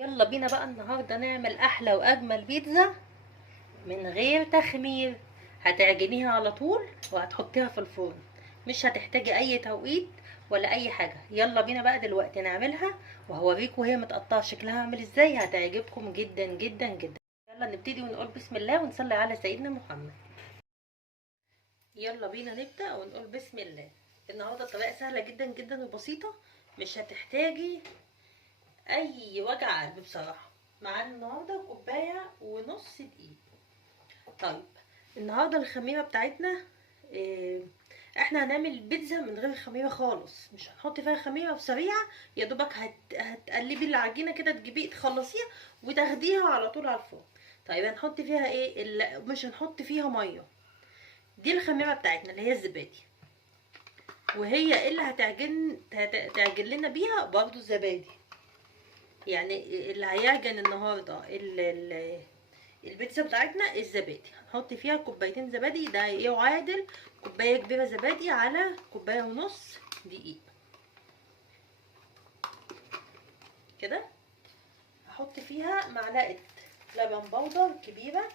يلا بينا بقى النهارده نعمل احلى واجمل بيتزا من غير تخمير. هتعجنيها على طول وهتحطيها في الفرن، مش هتحتاجي اي توقيت ولا اي حاجه. يلا بينا بقى دلوقتي نعملها وهوريكم وهي متقطعه شكلها عامل ازاي، هتعجبكم جدا جدا جدا. يلا نبتدي ونقول بسم الله ونصلي على سيدنا محمد. يلا بينا نبدا ونقول بسم الله. النهارده الطريقه سهله جدا جدا وبسيطه، مش هتحتاجي اي وجع قلب بصراحه. معانا النهارده كوبايه ونص دقيق. طيب النهارده الخميره بتاعتنا إيه؟ احنا هنعمل بيتزا من غير خميره خالص، مش هنحط فيها خميره وسريعه. يا دوبك هتقلبي العجينه كده، تجيبيه تخلصيها وتاخديها على طول على الفرن. طيب هنحط فيها ايه؟ مش هنحط فيها ميه. دي الخميره بتاعتنا اللي هي الزبادي، وهي اللي تعجن لنا بيها برضو الزبادي. يعني اللي هيعجن النهارده البيتزا بتاعتنا الزبادي. هنحط فيها كوبايتين زبادي، ده يعادل كوبايه كبيره زبادي على كوبايه ونص دقيق كده. هحط فيها معلقه لبن بودر كبيره،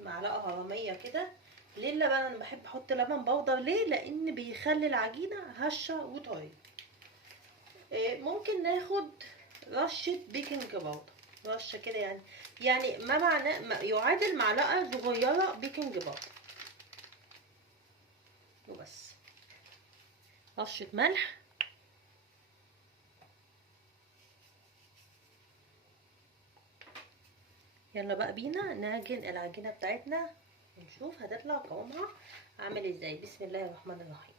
معلقه هرميه كده. ليه اللبن؟ انا بحب احط لبن بودر ليه؟ لان بيخلي العجينه هشه وطريه. ممكن ناخد رشه بيكنج باودر، رشه كده يعني ما معناه يعادل معلقه صغيره بيكنج باودر وبس. رشه ملح. يلا بقى بينا نعجن العجينه بتاعتنا ونشوف هتطلع قوامها عامل ازاي. بسم الله الرحمن الرحيم.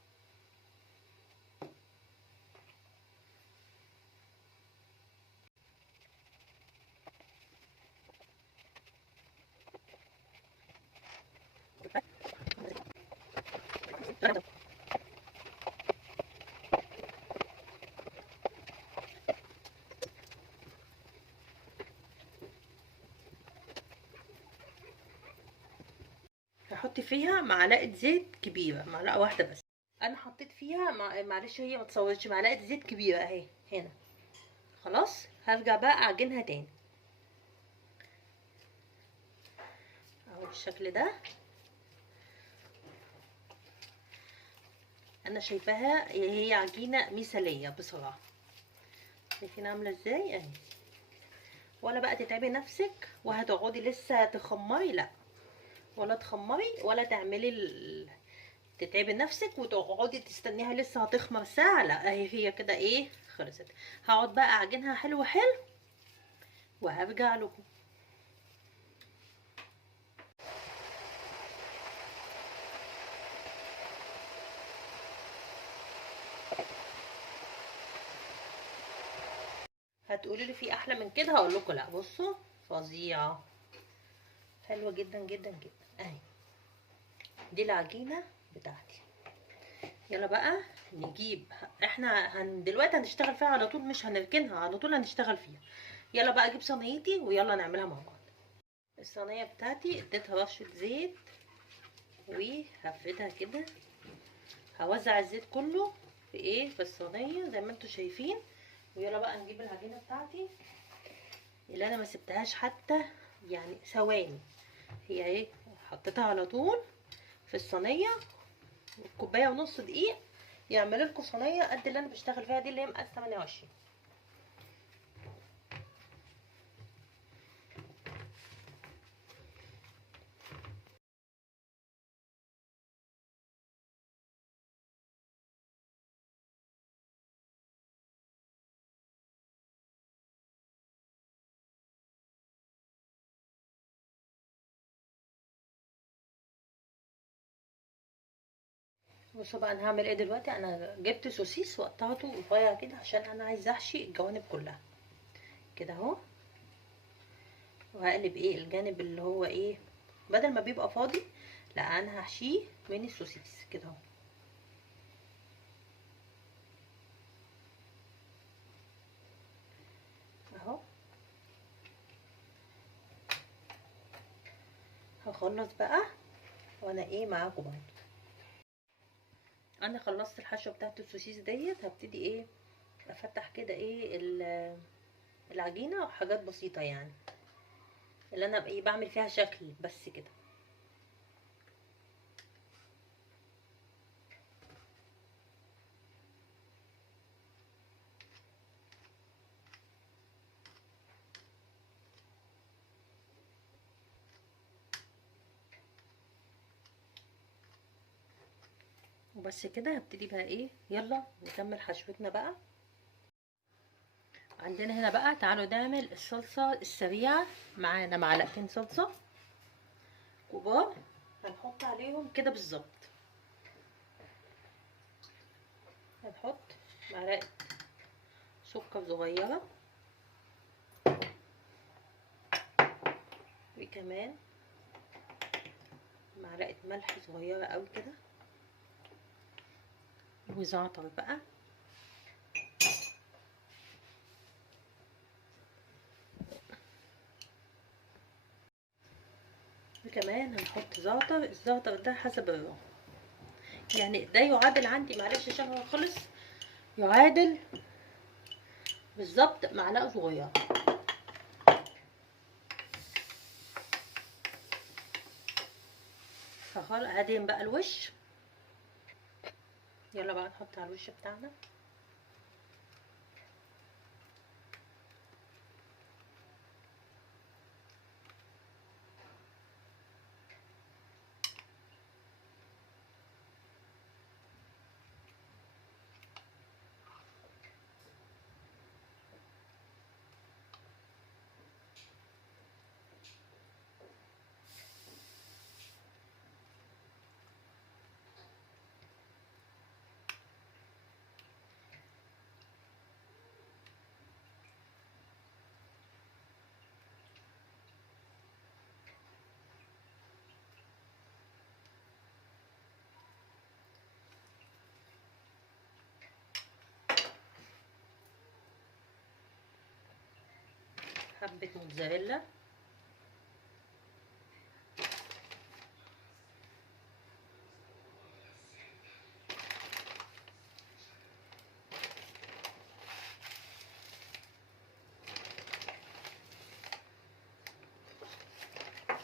هحط فيها معلقه زيت كبيره، معلقه واحده بس. انا حطيت فيها معلش هي ما تصورتش، معلقه زيت كبيره اهي هنا. خلاص هرجع بقى اعجنها تاني اهو بالشكل ده. انا شايفاها هي عجينه مثاليه بصراحه. شايفين عامله ازاي اهي؟ ولا بقى تتعبي نفسك وهتقعدي لسه تخمري، لا، ولا تخمري ولا تعملي تتعبي نفسك وتقعدي تستنيها لسه هتخمر ساعه، لا، اهي هي كده ايه، خلصت. هقعد بقى اعجنها حلو حلو وهرجع لكم. هتقولي لي في احلى من كده؟ هقول لكم لا، بصوا فظيعه، حلوه جدا جدا جدا اهي. دي العجينه بتاعتي. يلا بقى نجيب، احنا دلوقتي هنشتغل فيها على طول، مش هنركنها على طول، هنشتغل فيها. يلا بقى اجيب صينيتي ويلا نعملها مع بعض. الصينيه بتاعتي اديتها رشه زيت وهفردها كده. هوزع الزيت كله في ايه، في الصينيه زي ما انتم شايفين. ويلا بقى نجيب العجينه بتاعتي اللي انا ما سبتهاش حتى يعني ثواني. هي ايه، حطيتها على طول في الصينيه. كوبايه ونص دقيق يعمل لكم صينيه قد اللي انا بشتغل فيها دي، اللي هي مقاس 28. بصوا بقى انا هعمل ايه دلوقتي. انا جبت سوسيس وقطعته رفيع كده عشان انا عايزه احشي الجوانب كلها كده اهو. وهقلب ايه الجانب اللي هو ايه، بدل ما بيبقى فاضي، لا انا هحشيه من السوسيس كده اهو. اهو هخلص بقى وانا ايه معاكم برضه. انا خلصت الحشوه بتاعت السوسيس ديت. هبتدي ايه، افتح كده ايه العجينه وحاجات بسيطه يعني اللي انا ايه بعمل فيها شكل بس كده. وبس كده هبتدي بقى ايه، يلا نكمل حشوتنا بقى. عندنا هنا بقى تعالوا نعمل الصلصه السريعه. معانا معلقتين صلصه كبار، هنحط عليهم كده بالظبط. هنحط معلقه سكر صغيره، وكمان معلقه ملح صغيره قوي كده، وزعتر بقى، وكمان هنحط زعتر. الزعتر ده حسب الرغبه يعني، ده يعادل عندي معلش عشان هو خلص، يعادل بالظبط معلقه صغيره. هدين بقى الوش. يلا بقى نحط على الوش بتاعنا. حبة موتزاريلا،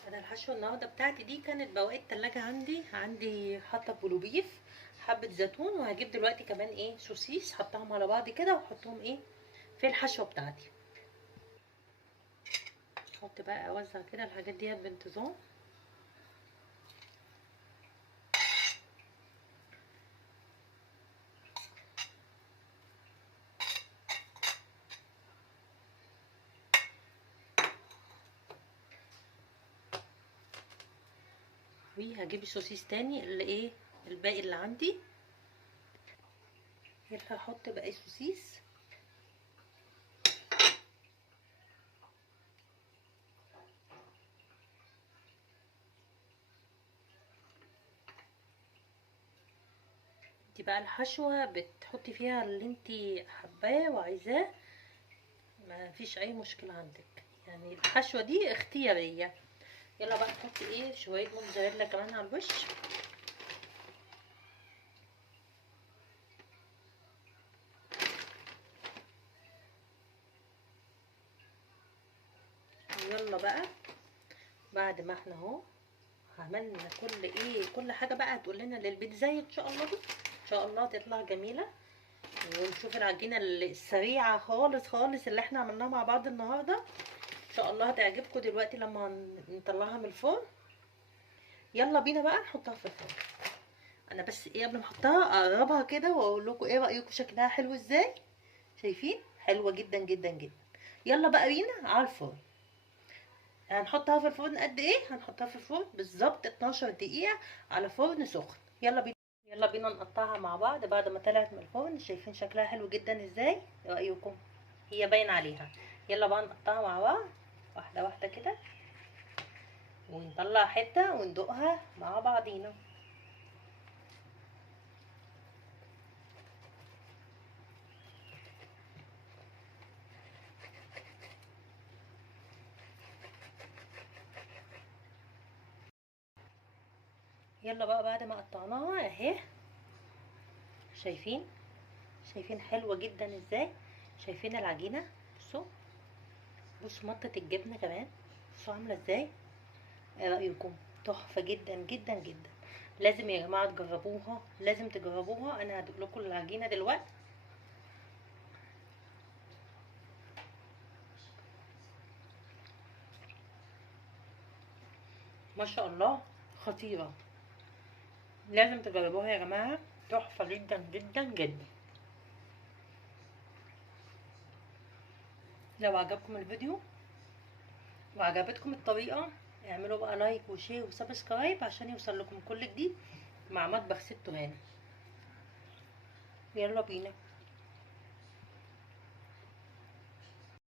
انا الحشوه النهارده بتاعتي دي كانت بواقي التلاجة. عندي حاطه بلوبيف، حبه زيتون، وهجيب دلوقتي كمان ايه سوسيس، حطهم على بعض كده واحطهم ايه في الحشوه بتاعتي. احط بقى اوزع كده الحاجات دي بانتظام. وهجيب السوسيس تاني اللي ايه الباقي اللي عندي. يلا هحط باقي السوسيس. دي بقى الحشوه بتحطي فيها اللي انتي حباه وعايزاه، ما فيش اي مشكله عندك يعني، الحشوه دي اختياريه. يلا بقى نحط ايه شويه موتزاريلا كمان على الوش. يلا بقى بعد ما احنا اهو عملنا كل حاجه بقى هتقول لنا للبيتزاية ان شاء الله دي ان شاء الله تطلع جميله. ونشوف العجينه السريعه خالص خالص اللي احنا عملناها مع بعض النهارده ان شاء الله هتعجبكم دلوقتي لما نطلعها من الفرن. يلا بينا بقى نحطها في الفرن. انا بس ايه قبل ما احطها اقربها كده واقول لكم ايه رايكم شكلها حلو ازاي. شايفين حلوه جدا جدا جدا. يلا بقى بينا على الفرن. هنحطها في الفرن قد ايه؟ هنحطها في الفرن بالظبط 12 دقيقه على فرن سخن. يلا بينا. يلا بينا نقطعها مع بعض بعد ما طلعت من الفرن. شايفين شكلها حلو جدا ازاي؟ ايه رايكم؟ هي باين عليها. يلا بقى نقطعها مع بعض واحده واحده كده، ونطلع حته وندوقها مع بعضينا. يلا بقى بعد ما قطعناها اهي، شايفين حلوه جدا ازاي؟ شايفين العجينه؟ بصوا بص مطة الجبنة كمان، بصوا عاملة ازاي. ايه رأيكم؟ تحفة جدا جدا جدا. لازم يا جماعة تجربوها، لازم تجربوها. انا هدوق لكم العجينة دلوقتي. ما شاء الله، خطيرة. لازم تجربوها يا جماعة، تحفة جدا جدا جدا. لو عجبكم الفيديو وعجبتكم الطريقة، اعملوا بقى لايك وشير وسبسكرايب عشان يوصل لكم كل جديد مع مطبخ ست هاني. يلا بينا.